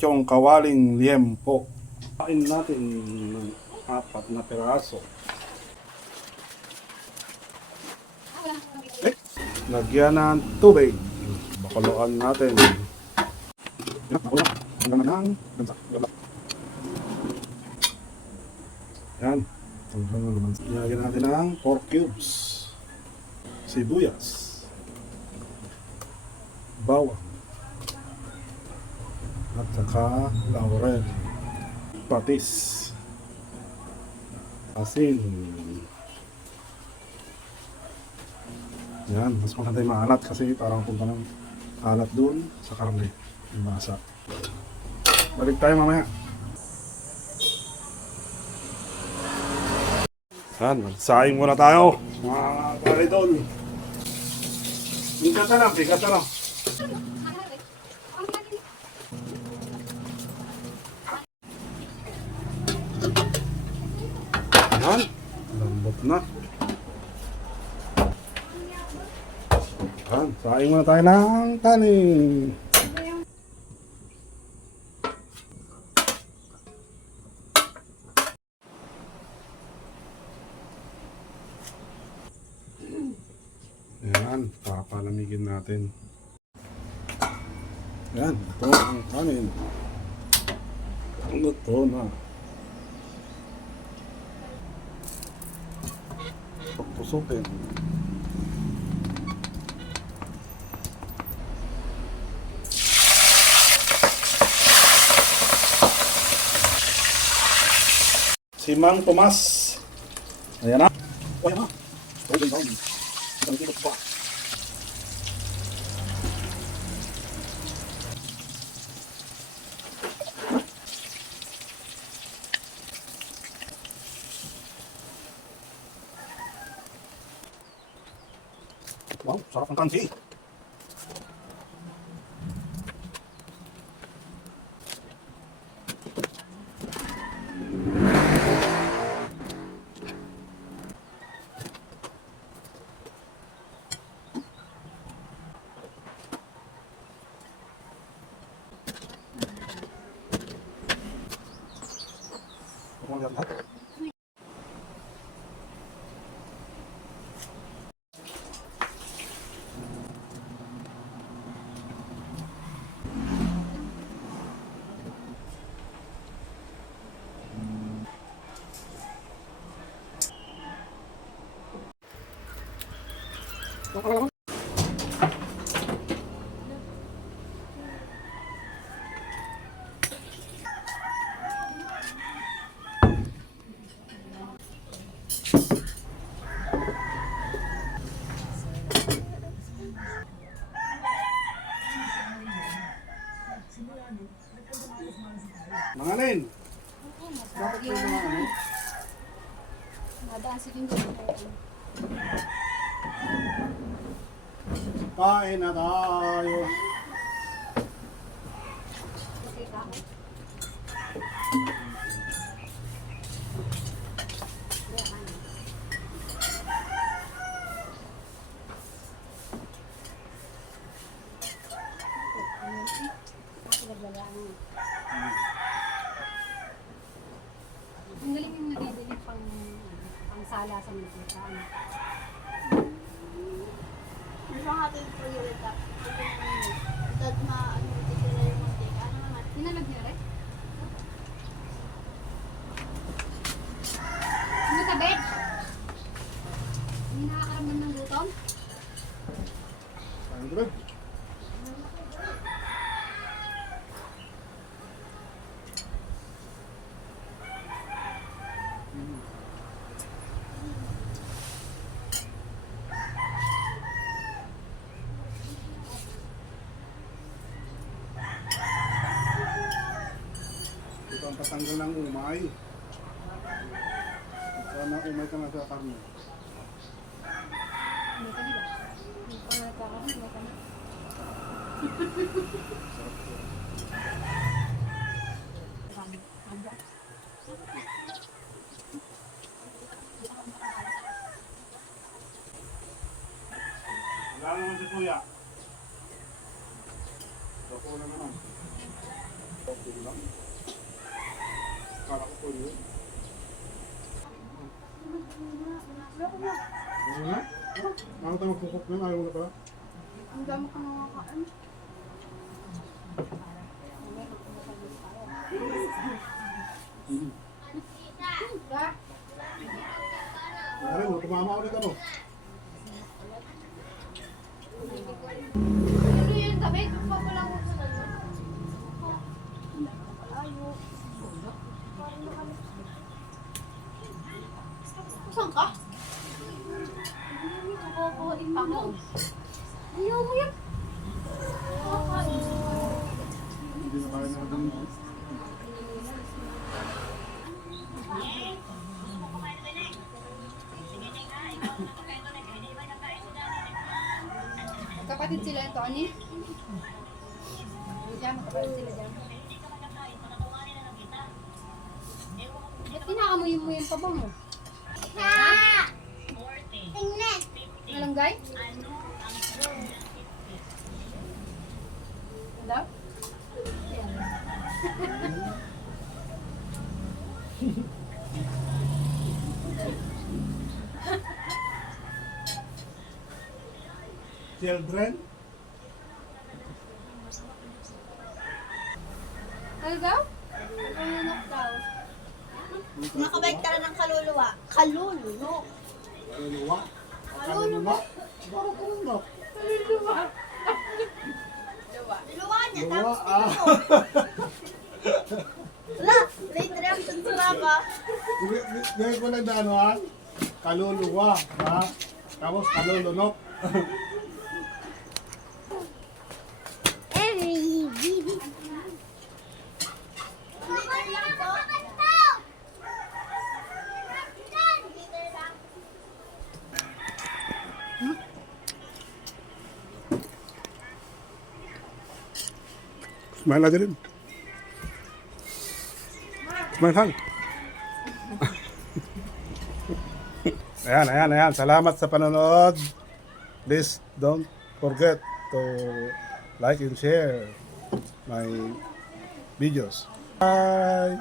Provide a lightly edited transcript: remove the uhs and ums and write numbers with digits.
lechong kawaling liempo. Kain natin ng 4 na piraso. Lagyan ng tubig. Bakuluan natin. Yan. Lagyan natin ng 4 cubes. Sibuyas. Bawang. At saka laurel. Patis. Asin. Yan, mas maganda yung maalat kasi parang punta ng alat dun sa karne, yung masa. Balik tayo mamaya. Yan, magsaing muna tayo. Mga pare doon. Bigat na lang, bigat na lang. Yan, lambot na. Yan, saing muna tayo ng kanin. Yan, papalamigin natin. Yan, ito ang kanin. Ito na. Pusukin. Si Mang Tomas. Ayan na. Ayan na. Ayan na. Isang kilo pa. Wow, sarap ng kansi. Mga nin. Bakit po mga ano? Nadaan din dito. Kain na tayo. Okay ka? Ang galing yung nabibili pang sala sa mga saan. Gusto nga natin po yung ulit. Dad na ano dito sila yung mantika. Ano naman? Hinalag niya rin? Ano sa bed? Hindi nakakaramdam ng gutom? Kain ko ba? Ito ang patanggal ng umay. Sana umay ka na sa karne. Hindi ka diba? Hindi pa nagkakaroon, hindi ka na. Wala naman si Kuya. Ako na naman. Okay lang. Kala ko po yun. Ano na? Ano tayo magkukok na? Ayaw mo na pala? Ang dami ko nakakain. Aray mo, tumama ulit ano? Ano yun, tabi? Papalang ko sa nalo. Ayaw. Saan ka? Kukuhin pa mo. Ayaw mo yan. Hindi na kaya na din. Kapatid sila ito, ani? Diyan, magkapatid sila dyan. Ba't kinakamuyin mo yung pabang mo? Ha! Tingnan! Nalanggay? Hello? Children? Ano daw? Kalulunok daw. Nakabait ka na ng kaluluwa. Kalulunok. Kaluluwa? Kaluluwa? Bakit kaluluwa? Luwa niya, Luwa, tapos ah. wala, late reaction sa baba. Ngayon ko lang daanuhan. Kaluluwa, ha? Tapos kalulunok. Smile aja din. Smile hang. Ayan. Salamat sa panonood. Please don't forget to like and share my videos. Bye!